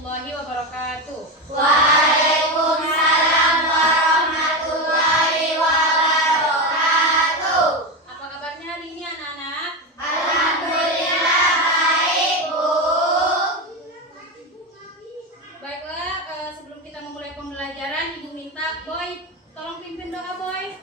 warahmatullahi wabarakatuh. Waalaikumsalam warahmatullahi wabarakatuh. Apa kabarnya hari ini anak-anak? Alhamdulillah baik, Bu. Baiklah, sebelum kita memulai pembelajaran, Ibu minta Boy, tolong pimpin doa Boy.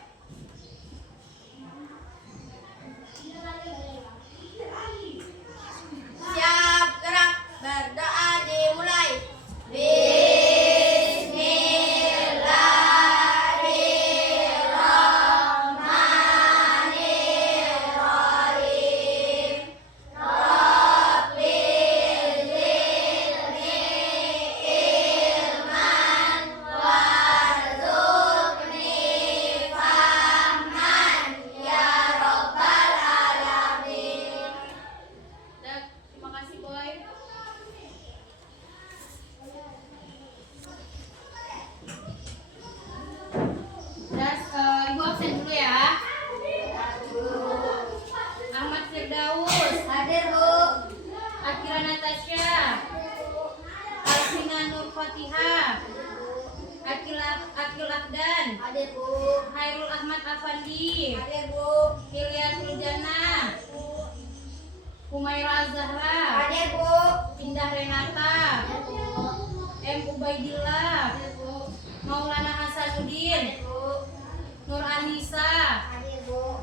Siap, gerak, berdoa dimulai. Bismillahirrahmanirrahim. Rabbil zidni ilman warzuqni fahman ya rabbal alamin. Dan terima kasih Boy. Dan Ibu absen dulu ya. Ahmad Firdaus, Hadir, Bu. Akira Natasha, Alvina Nur Fatihah, Akil Afdan, Hadir, Bu. Hairul Ahmad Afandi, Hadir, Bu. Hilya Tuljana, Humaira Zahra, Hadir, Bu. Indah Renata, Hadir, Bu. M. Ubaidillah, Hadir, Bu. Maulana Hasanuddin, Hadir, Bu. Nur Anissa, Hadir, Bu.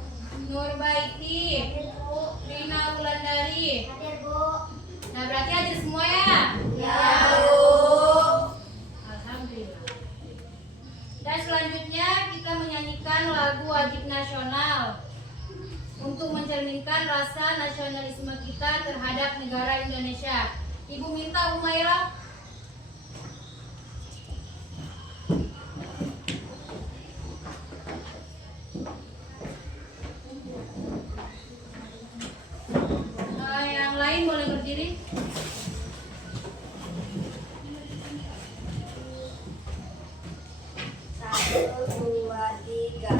Nur Baiti, Hadir, Bu. Rina Wulandari. Hadir, Bu. Nah berarti hadir semua ya? Ya, Bu. Alhamdulillah. Dan selanjutnya kita menyanyikan lagu wajib nasional untuk mencerminkan rasa nasionalisme kita terhadap negara Indonesia. Ibu minta Umairah. Yang lain boleh berdiri. Satu, dua, tiga.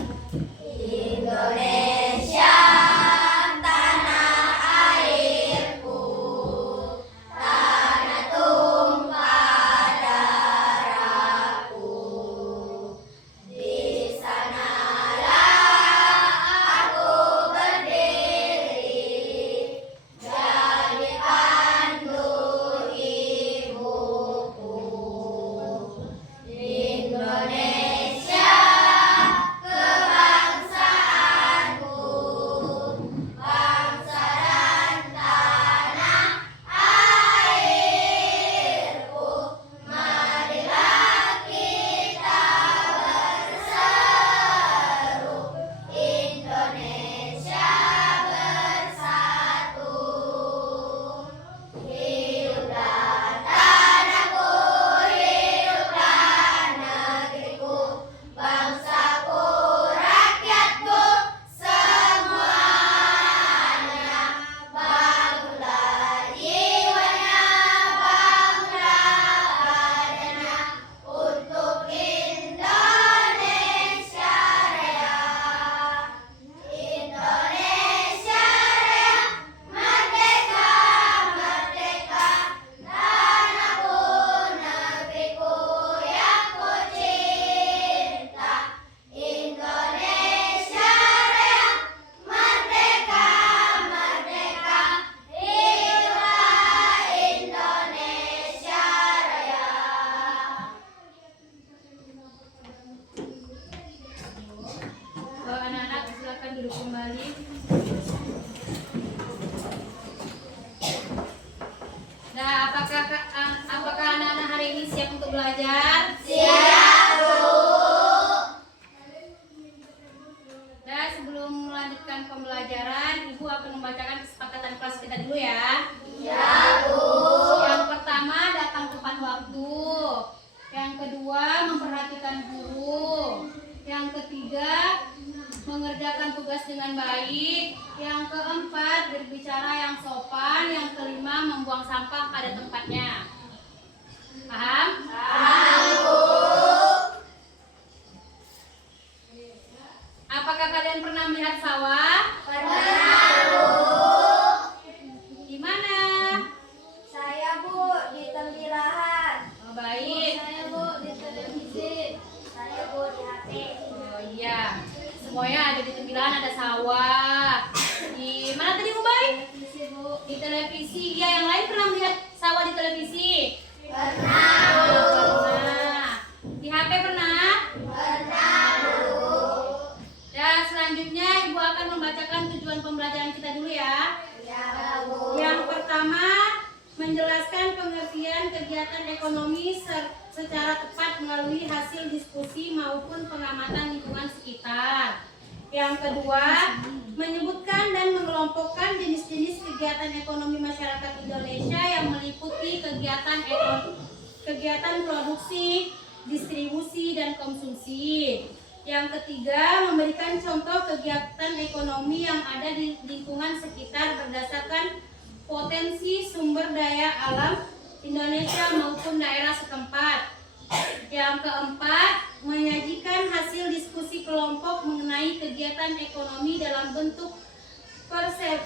Indonesia, tanah airku, tanah tumpah darahku. Di sanalah aku berdiri, jadi pandu ibuku. Indonesia, kebangsaanku, bangsa dan tanah airku. Marilah kita berseru, Indonesia bersatu. Hiduplah tanahku, hiduplah negeriku, bangsaku, rakyatku, semuanya. Bangunlah jiwanya, bangunlah badannya, untuk Indonesia Raya. Indonesia Raya, merdeka, merdeka, tanahku, negeriku yang ku cinta. Indonesia Raya, merdeka, merdeka, hiduplah Indonesia Raya. Anak-anak silakan duduk kembali. Nah, apakah anak-anak hari ini siap untuk belajar? Siap, Bu. Dan sebelum melanjutkan pembelajaran, Ibu akan membacakan kesepakatan kelas kita dulu ya. Ya, Bu. Yang pertama, datang tepat waktu. Yang kedua, memperhatikan guru. Yang ketiga, mengerjakan tugas dengan baik. Yang keempat, berbicara yang sopan. Yang kelima, membuang sampah pada tempatnya. Paham? Paham, Bu. Apakah kalian pernah melihat sawah? Pernah, Bu. Di mana? Saya, Bu, di Tembilahan. menjelaskan pengertian kegiatan ekonomi secara tepat melalui hasil diskusi maupun pengamatan lingkungan sekitar. Yang kedua, menyebutkan dan mengelompokkan jenis-jenis kegiatan ekonomi masyarakat Indonesia yang meliputi kegiatan produksi, distribusi, dan konsumsi. Yang ketiga, memberikan contoh kegiatan ekonomi yang ada di lingkungan sekitar berdasarkan potensi sumber daya alam Indonesia maupun daerah setempat. Yang keempat, menyajikan hasil diskusi kelompok mengenai kegiatan ekonomi dalam bentuk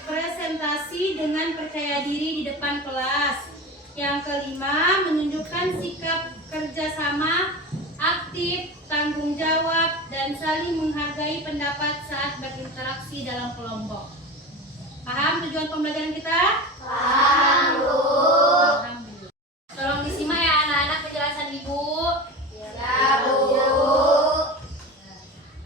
presentasi dengan percaya diri di depan kelas. Yang kelima, menunjukkan sikap kerjasama, aktif, tanggung jawab, dan saling menghargai pendapat saat berinteraksi dalam kelompok. Paham tujuan pembelajaran kita? Paham, Bu. Alhamdulillah. Tolong disimak ya anak-anak penjelasan Ibu. Ya, Bu.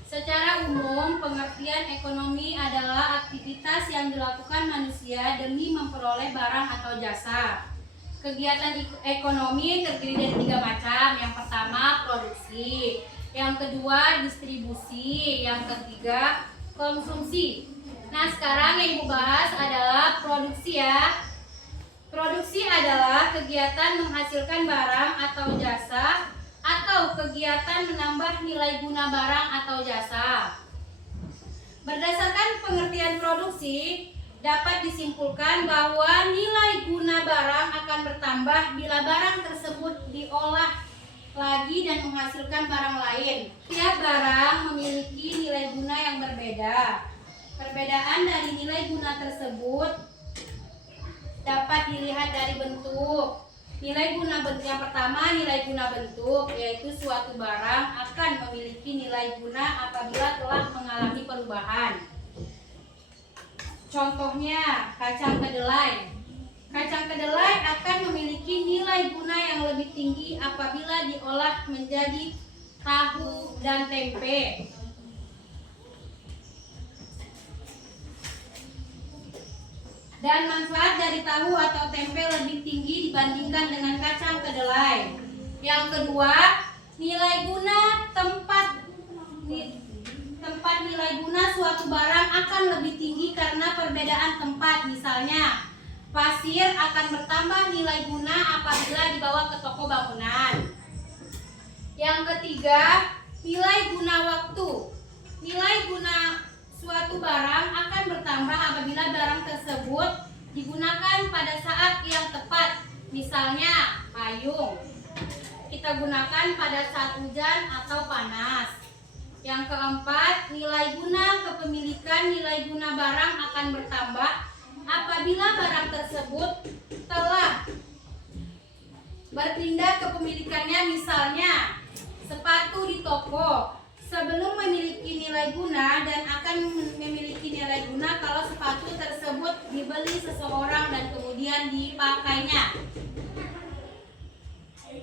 Secara umum, pengertian ekonomi adalah aktivitas yang dilakukan manusia demi memperoleh barang atau jasa. Kegiatan ekonomi terdiri dari 3 macam. Yang pertama, produksi. Yang kedua, distribusi. Yang ketiga, konsumsi. Nah, sekarang yang Ibu bahas adalah produksi ya. Produksi adalah kegiatan menghasilkan barang atau jasa atau kegiatan menambah nilai guna barang atau jasa. Berdasarkan pengertian produksi, dapat disimpulkan bahwa nilai guna barang akan bertambah bila barang tersebut diolah lagi dan menghasilkan barang lain. Tiap barang memiliki nilai guna yang berbeda. Perbedaan dari nilai guna tersebut dapat dilihat dari bentuk. Nilai guna bentuk yang pertama, nilai guna bentuk, yaitu suatu barang akan memiliki nilai guna apabila telah mengalami perubahan. Contohnya, kacang kedelai. Kacang kedelai akan memiliki nilai guna yang lebih tinggi apabila diolah menjadi tahu dan tempe. Dan manfaat dari tahu atau tempe lebih tinggi dibandingkan dengan kacang kedelai. Yang kedua, nilai guna tempat nilai guna suatu barang akan lebih tinggi karena perbedaan tempat. Misalnya, pasir akan bertambah nilai guna apabila dibawa ke toko bangunan. Yang ketiga, nilai guna waktu. Nilai guna suatu barang akan bertambah apabila barang tersebut digunakan pada saat yang tepat. Misalnya, payung kita gunakan pada saat hujan atau panas. Yang keempat, nilai guna kepemilikan. Nilai guna barang akan bertambah apabila barang tersebut telah berpindah kepemilikannya. Misalnya, sepatu di toko sebelum memiliki nilai guna dan akan memiliki nilai guna kalau sepatu tersebut dibeli seseorang dan kemudian dipakainya.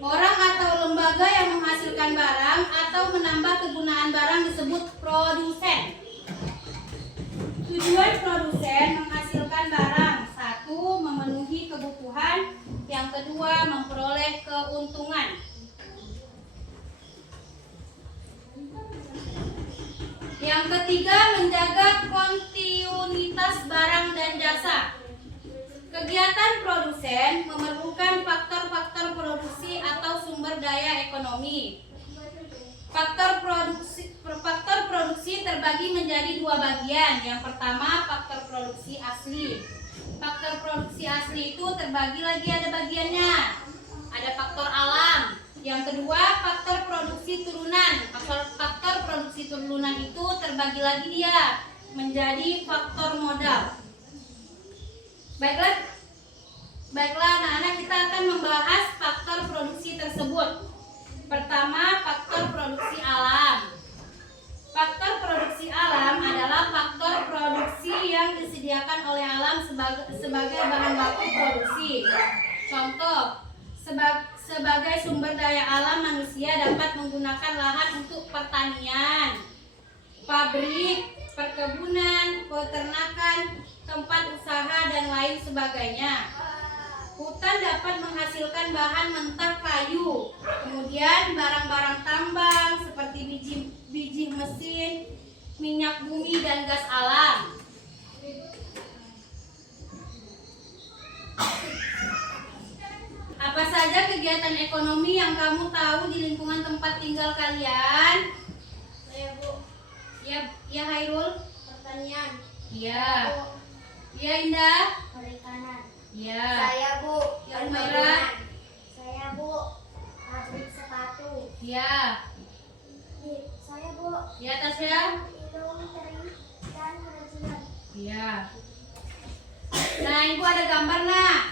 Orang atau lembaga yang menghasilkan barang atau menambah kegunaan barang disebut produsen. Tujuan produsen menghasilkan barang: 1. Memenuhi kebutuhan. Yang kedua, memperoleh keuntungan. Yang ketiga, menjaga kontinuitas barang dan jasa. Kegiatan produsen memerlukan faktor-faktor produksi atau sumber daya ekonomi. Faktor produksi terbagi menjadi 2 bagian. Yang pertama, faktor produksi asli. Faktor produksi asli itu terbagi lagi, ada bagiannya. Ada faktor alam. Yang kedua, faktor produksi turunan. Faktor produksi turunan itu terbagi lagi dia menjadi faktor modal. Baiklah anak-anak, kita akan membahas faktor produksi tersebut. Pertama, faktor produksi alam. Faktor produksi alam adalah faktor produksi yang disediakan oleh alam sebagai bahan baku produksi. Contoh, sebagai sumber daya alam, manusia dapat menggunakan lahan untuk pertanian, pabrik, perkebunan, peternakan, tempat usaha, dan lain sebagainya. Hutan dapat menghasilkan bahan mentah kayu, kemudian barang-barang tambang seperti biji mesin, minyak bumi, dan gas alam. Apa saja kegiatan ekonomi yang kamu tahu di lingkungan tempat tinggal kalian? Saya Bu. Ya Hairul? Pertanian. Iya. Iya Indah? Perikanan. Iya. Saya Bu. Yang merah? Saya Bu. Pabrik sepatu. Iya. Saya Bu. Iya Tasya? Hidung, teri, dan kerajinan. Iya. Nah, Ibu ada gambar nak.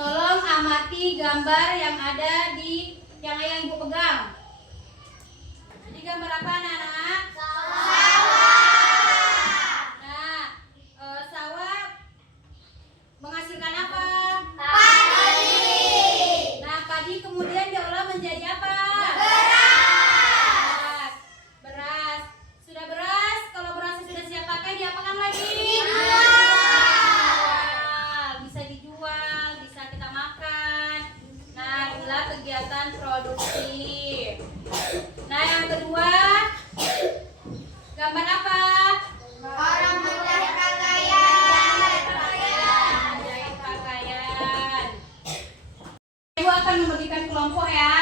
Tolong amati gambar yang ada di yang Ibu pegang. Jadi gambar apa anak-anak? Nah, sawah menghasilkan apa? Nah, padi kemudian diolah menjadi apa? Beras. Beras. Sudah beras, kalau berasnya sudah siap pakai, diapakan lagi? Bisa dijual, bisa kita makan. Nah, inilah kegiatan produksi. Nah, yang kedua, gambar apa? Orang menjahit pakaian. Menjahit pakaian. Ibu akan membagikan kelompok ya.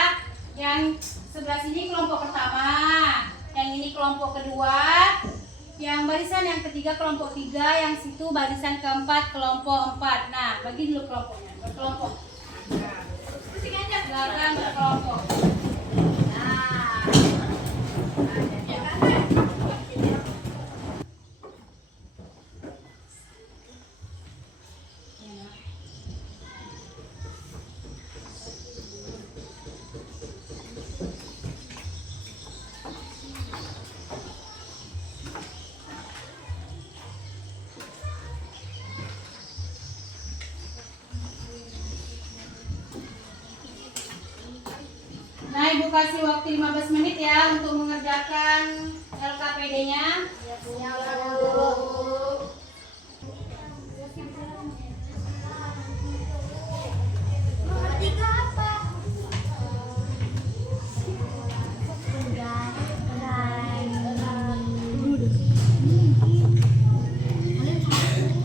Yang sebelah sini kelompok pertama, yang ini kelompok kedua, yang barisan yang ketiga kelompok 3, yang situ barisan keempat kelompok 4. Nah, bagi dulu kelompoknya, berkelompok. Silakan berkelompok. Nah, Ibu kasih waktu 15 menit ya untuk mengerjakan LKPD-nya. Ya Bu. Ketiga apa?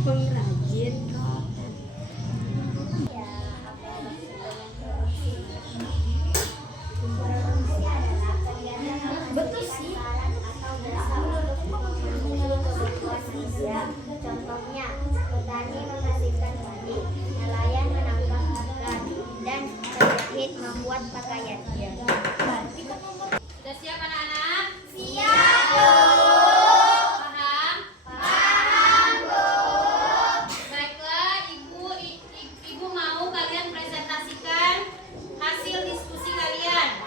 Pengrajin. Betul sih. Contohnya, petani menghasilkan padi, nelayan menangkap ikan, dan penjahit membuat pakaian. Sudah siap anak-anak? Siap, Bu. Paham? Paham, Bu. Baiklah, Ibu mau kalian presentasikan hasil diskusi kalian.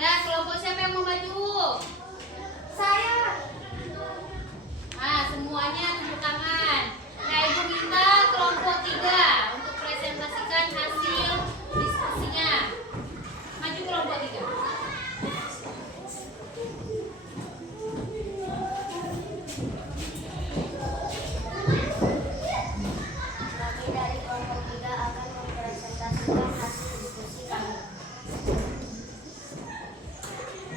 Nah, kelompok siapa yang mau maju? Saya. Ah, semuanya tunjuk tangan. Nah, Ibu minta kelompok 3 untuk presentasikan hasil diskusinya. Maju kelompok 3. Kami dari kelompok 3 akan mempresentasikan hasil diskusi kami.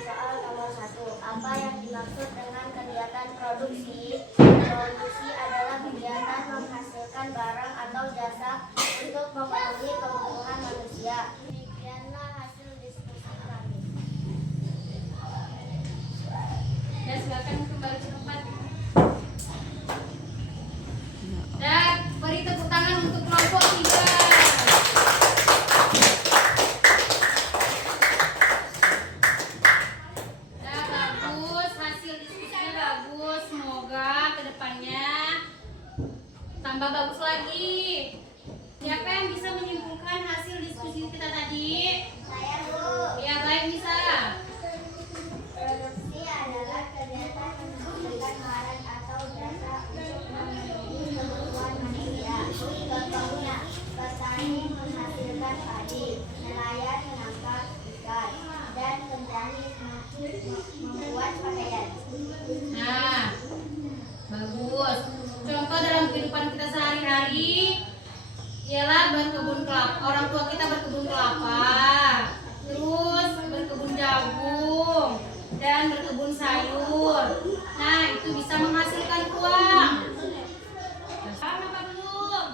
Soal nomor 1. Apa yang dimaksud dengan kegiatan produksi? Produksi adalah kegiatan menghasilkan barang atau jasa untuk memenuhi kebutuhan manusia. Demikianlah hasil diskusi kami. Dan silakan kembali ke tempat. Dan beri tepuk tangan untuk kelompok 3. Nah, bagus, hasil diskusinya bagus. Semoga kedepannya tambah bagus lagi. Siapa yang bisa menyimpulkan hasil diskusi kita tadi? Saya, Bu. Ya, baik bisa. Produksi adalah kegiatan menghasilkan barang atau jasa untuk memenuhi kebutuhan manusia. Contohnya, petani menghasilkan padi, nelayan menangkap ikan, dan penjahit membuat pakaian. Nah, bagus. Contoh dalam kehidupan kita sehari-hari, berkebun kelapa, orang tua kita berkebun kelapa, terus berkebun jagung dan berkebun sayur. Nah, itu bisa menghasilkan uang. Paham apa belum?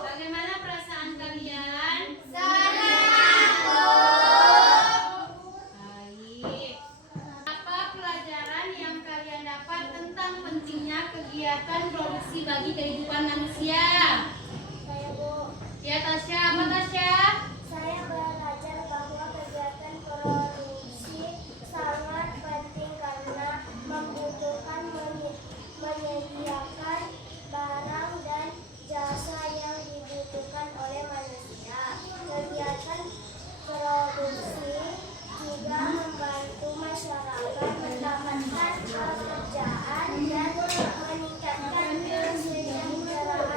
Bagaimana perasaan kalian? Baik. Apa pelajaran yang kalian dapat tentang pentingnya kegiatan produksi bagi kehidupan manusia? Saya Bu, Ya Tasya, apa Tasya? saya belajar bahwa kegiatan produksi sangat penting karena membutuhkan menyediakan barang dan jasa yang dibutuhkan oleh manusia. Kegiatan produksi juga membantu masyarakat mendapatkan pekerjaan dan meningkatkan kesejahteraan.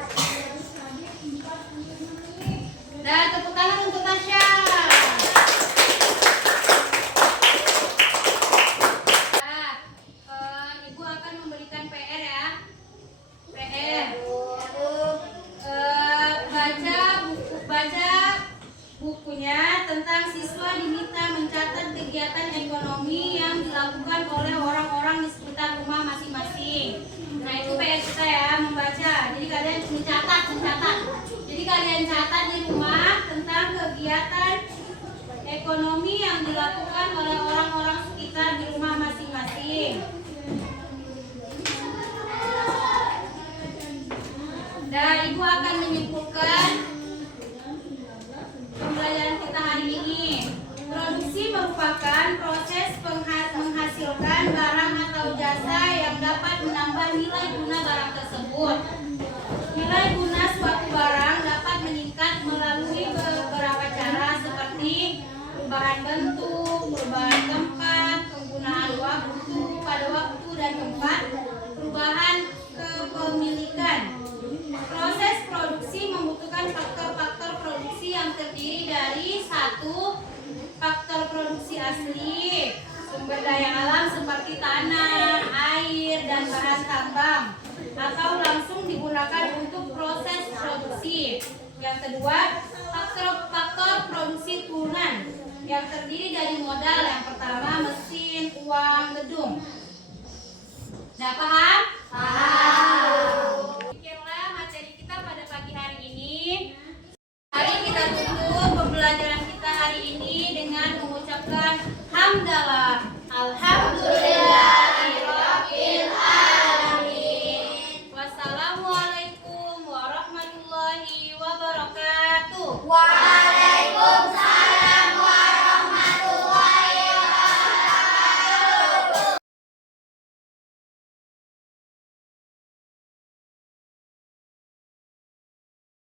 Dan tepuk tangan untuk Tasya. Ibu akan memberikan PR ya. PR. Baca bukunya tentang siswa diminta mencatat kegiatan ekonomi yang dilakukan oleh orang-orang di sekitar rumah masing-masing. Nah, itu PR kita ya, membaca. Jadi kalian mencatat. Jadi kalian catat di rumah tentang kegiatan ekonomi yang dilakukan oleh orang-orang sekitar di rumah masing-masing. Dan Ibu akan menyimpulkan pembelajaran kita hari ini. Produksi merupakan proses menghasilkan barang atau jasa yang dapat menambah nilai guna barang tersebut. Nilai guna suatu barang dapat meningkat melalui beberapa cara seperti perubahan bentuk, perubahan tempat, penggunaan waktu pada waktu dan tempat, perubahan kepemilikan. Proses produksi membutuhkan faktor-faktor produksi yang terdiri dari 1. Faktor produksi asli, sumber daya alam seperti tanah, air, dan bahan tambang, atau langsung digunakan untuk proses produksi. Yang kedua, faktor produksi turunan yang terdiri dari modal. Yang pertama, mesin, uang, gedung. Nah, paham?